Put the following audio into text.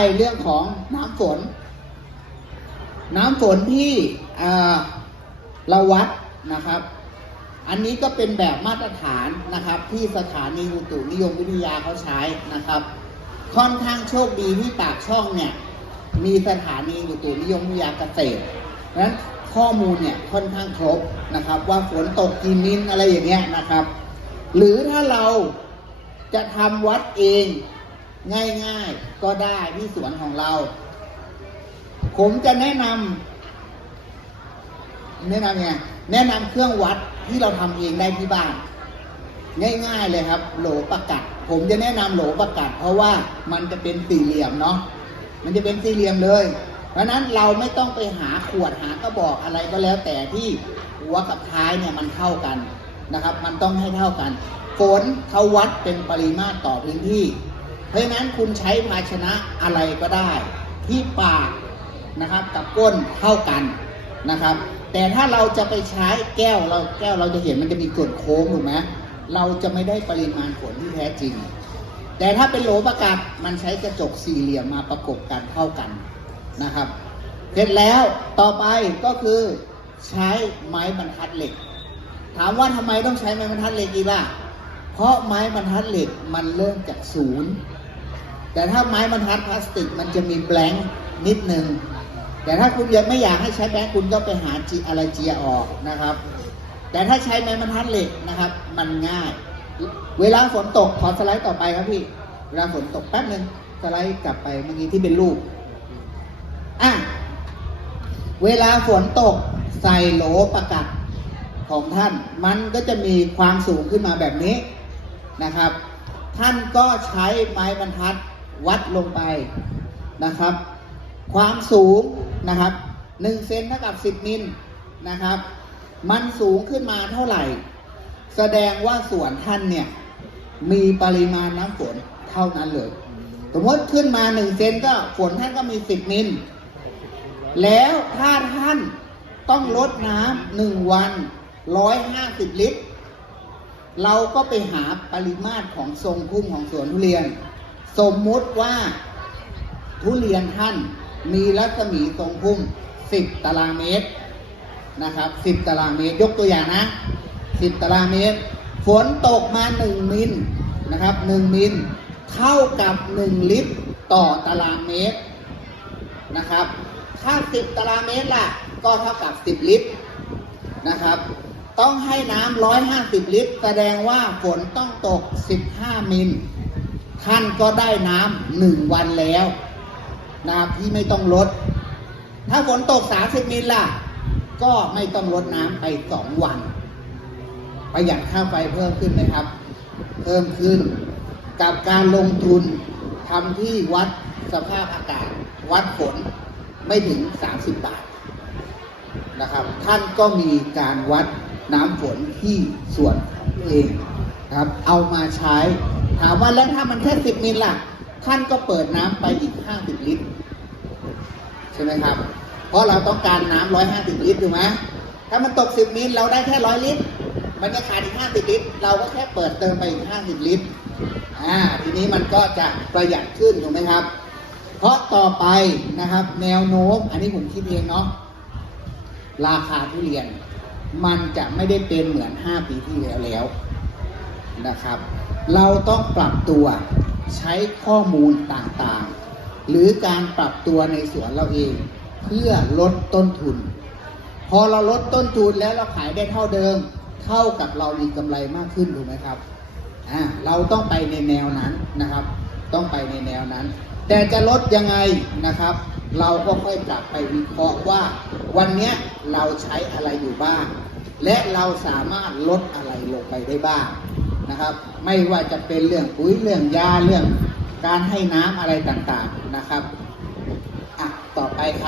ในเรื่องของน้ำฝน น้ำฝนที่เราวัดนะครับ อันนี้ก็เป็นแบบมาตรฐานนะครับ ที่สถานีอุตุนิยมวิทยาเขาใช้นะครับ ค่อนข้างโชคดีที่ปากช่องเนี่ยมีสถานีอุตุนิยมวิทยาเกษตรดังนั้นข้อมูลเนี่ยค่อนข้างครบนะครับ ว่าฝนตกกี่มิลอะไรอย่างเงี้ยนะครับ หรือถ้าเราจะทำวัดเอง ง่ายๆ ก็ได้ที่สวนของเรา ผมจะแนะนำแนะนำไงแนะนำเครื่องวัดที่เราทำเองได้ที่บ้าน ง่ายๆเลยครับ โหลประกัด ผมจะแนะนำโหลประกัด เพราะว่ามันจะเป็นสี่เหลี่ยมเนาะมันจะเป็นสี่เหลี่ยมเลย เพราะฉะนั้นเราไม่ต้องไปหาขวดหากระบอกอะไรก็แล้วแต่ที่หัวกับท้ายเนี่ยมันเท่ากันนะครับ มันต้องให้เท่ากันฝนเขาวัดเป็นปริมาตรต่อพื้นที่ เพราะฉะนั้นคุณใช้ภาชนะอะไรก็ได้ ที่ปากนะครับกับก้นเท่ากันนะครับ แต่ถ้าเราจะไปใช้แก้วเราแก้วเราจะเห็นมันจะมีกดโค้งถูกไหมเราจะไม่ได้ปริมาณฝนที่แท้จริง แต่ถ้าเป็นโหลประกัดมันใช้กระจกสี่เหลี่ยมมาประกบกันเท่ากันนะครับ เสร็จแล้วต่อไปก็คือใช้ไม้บรรทัดเหล็ก ถามว่าทำไมต้องใช้ไม้บรรทัดเหล็กอีกล่ะ เพราะไม้บรรทัดเหล็กมันเริ่มจากศูนย์ แต่ถ้าไม้บรรทัดพลาสติกมันจะมีแบงค์นิดนึง แต่ถ้าคุณยังไม่อยากให้ใช้แบงค์คุณก็ไปหาจีอะไรเจียออกนะครับ แต่ถ้าใช้ไม้บรรทัดเหล็กนะครับ มันง่าย เวลาฝนตกขอสไลด์ต่อไปครับพี่ เวลาฝนตกแป๊บหนึ่งสไลด์กลับไปเมื่อกี้ที่เป็นรูปอะเวลาฝนตกใส่โหลประกัดของท่าน มันก็จะมีความสูงขึ้นมาแบบนี้นะครับ ท่านก็ใช้ไม้บรรทัด วัดลงไปนะครับ ความสูงนะครับหนึ่งเซนเท่ากับสิบมิลนะครับ มันสูงขึ้นมาเท่าไหร่ แสดงว่าสวนท่านเนี่ยมีปริมาณน้ำฝนเท่านั้นเลย สมมติขึ้นมาหนึ่งเซนก็ฝนท่านก็มีสิบมิล แล้วถ้าท่านต้องลดน้ำหนึ่งวันร้อยห้าสิบลิตร เราก็ไปหาปริมาตรของทรงพุ่มของสวนทุเรียน สมมุติว่าทุเรียนท่านมีรัศมีทรงพุ่มสิบตารางเมตรนะครับสิบตารางเมตร ยกตัวอย่างนะสิบตารางเมตร ฝนตกมาหนึ่งมิลนะครับหนึ่งมิลเท่ากับหนึ่งลิตรต่อตารางเมตรนะครับ ถ้า 10 ตารางเมตรล่ะ ก็เท่ากับ 10 ลิตรนะครับ ต้องให้น้ำ150 ลิตร แสดงว่าฝนต้องตก 15 มิล ท่านก็ได้น้ำหนึ่งวันแล้วนะครับที่ไม่ต้องลด ถ้าฝนตก 30มิลล่ะ ก็ไม่ต้องลดน้ำไป2วัน ประหยัดค่าไฟเพิ่มขึ้นไหมครับ เพิ่มขึ้นกับการลงทุนทำที่วัดสภาพอากาศ วัดฝนไม่ถึง 30 บาทนะครับ ท่านก็มีการวัดน้ำฝนที่ส่วนของตัวเองนะครับ เอามาใช้ ถามว่าแล้วถ้ามันแค่10มิลล่ะ ท่านก็เปิดน้ำไปอีก50ลิตร ใช่ไหมครับ เพราะเราต้องการน้ำ150ลิตรถูกไหมถ้ามันตก10มิลเราได้แค่100ลิตร มันจะขาดอีก50ลิตร เราก็แค่เปิดเติมไปอีก50ลิตร อ่า ทีนี้มันก็จะประหยัดขึ้นถูกไหมครับ เพราะต่อไปนะครับ แนวโน้ม อันนี้ผมคิดเองเนาะ ราคาทุเรียน มันจะไม่ได้เป็นเหมือน 5 ปีที่แล้วแล้วนะครับ เราต้องปรับตัวใช้ข้อมูลต่างๆ หรือการปรับตัวในสวนเราเอง เพื่อลดต้นทุน พอเราลดต้นทุนแล้วเราขายได้เท่าเดิม เท่ากับเรามีกำไรมากขึ้นถูกไหมครับอ่าเราต้องไปในแนวนั้นนะครับ ต้องไปในแนวนั้น แต่จะลดยังไงนะครับ เราก็ค่อยกลับไปวิเคราะห์ว่า วันนี้เราใช้อะไรอยู่บ้าง และเราสามารถลดอะไรลงไปได้บ้าง นะครับ ไม่ว่าจะเป็นเรื่องปุ๋ยเรื่องยาเรื่องการให้น้ำอะไรต่างๆนะครับอะต่อไปครับ